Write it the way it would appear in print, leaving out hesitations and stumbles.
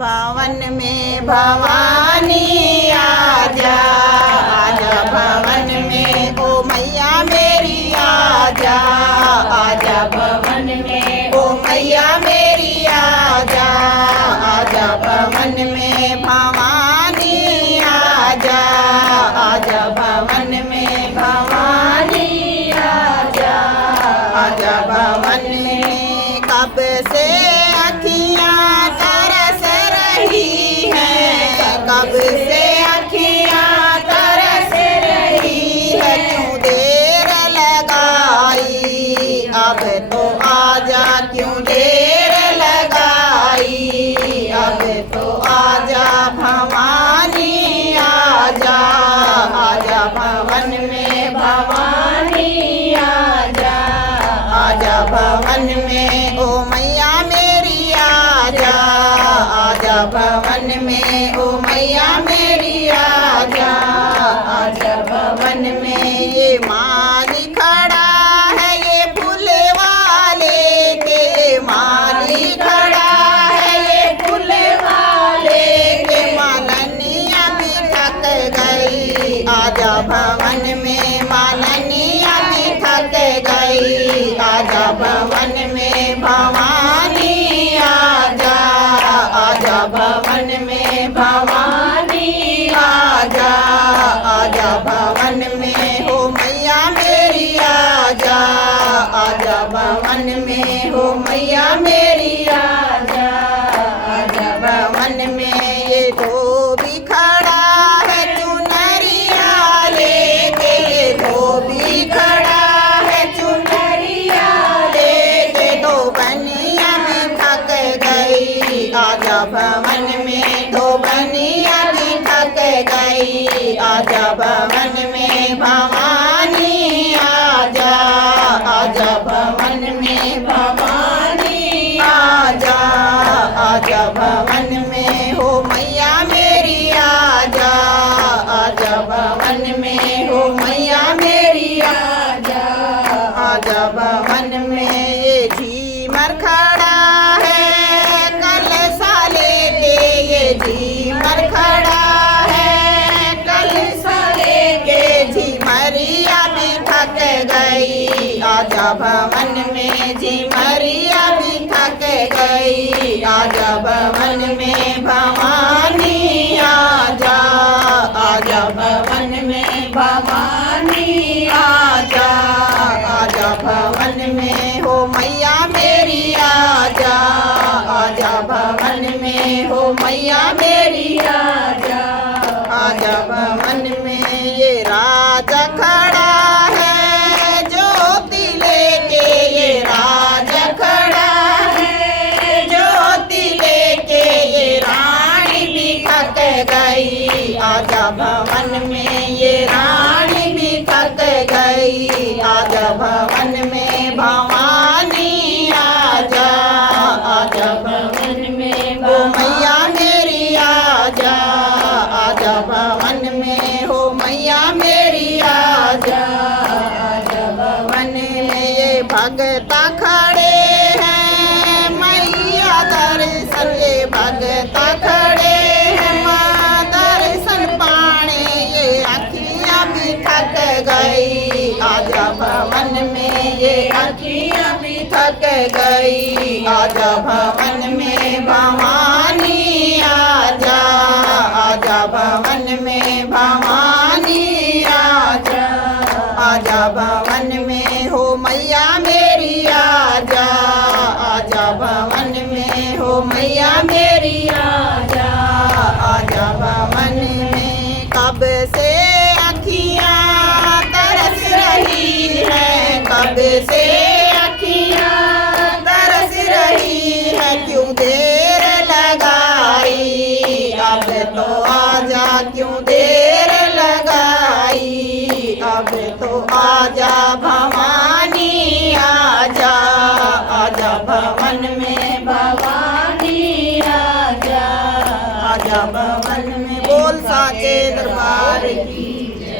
भवन में भवानी आजा, आजा भवन में ओ मैया मेरी आजा, आजा भवन में ओ मैया मेरी आजा, आजा भवन में भवानी आजा, आजा भवन में भवानी आजा, आजा भवन में कब से अखियाँ तरस रही हैं, कब से अखियाँ तरस रही है, क्यों देर लगाई, अब तो आजा क्यों देर लगाई, अब तो आजा भवानी आजा, आजा भवन में भवानी आजा, आजा भवन में ओ मैया मेरी आजा, आजा भवन में ओ मैया मेरी आजा, आजा भवन में ये माली खड़ा है, ये फूले वाले के माली खड़ा है, ये फूले वाले के मालनिया भी थक गई, आजा भवन में मालनिया भी थक गई, आजा भवन में भवानी आजा, आजा भवन में भवानी आजा, आजा भवन में हो मैया मेरी आजा, आजा भवन में हो मैया मेरी आजा, आजा भवन में ये धोबी खड़ा है चुनरिया लेके, धोबी खड़ा है चुनरिया लेके, दो बनिया भी थक गई, आजा भवन में दो बनिया भी थक गई, आजा भवन में भवानी आजा, आजा भवन में भवानी आजा, आजा भवन में हो मैया मेरी आजा, आजा भवन में हो मैया मेरी आजा, आजा भवन में ये झीमर खड़ा है कलसा लेके, ये झीमर खड़ा है कलसा लेके, झीमरिया भी थक गई, आजा भवन में झीमरिया भी थक गई, आजा भवन में भवानी आजा, आजा भवन में भवानी आजा, आजा भवन में हो मैया मेरी आजा, आजा भवन में हो मैया मेरी आजा, आजा भवन में ये राजा खड़ा है ज्योति लेके, ये राजा खड़ा है ज्योति लेके, ये रानी भी थक गई, आजा भवन में ये रानी भी थक गई, आजा भवन में भवानी आजा, आजा भवन में हो मैया मेरी आजा, आजा भवन में हो मैया मेरी आजा, आजा भवन में ये भगता खड़े हैं मैया दर्शन, ये भगता खड़े हैं माँ दर्शन पाने, ये अखियाँ भी थक गई, आजा भवन में ये अखियाँ भी थक गई, आजा भवन में भवानी आजा, आजा भवन में भवानी आजा, आजा भवन में हो मैया मेरी आजा, आजा भवन में हो मैया मेरी आजा।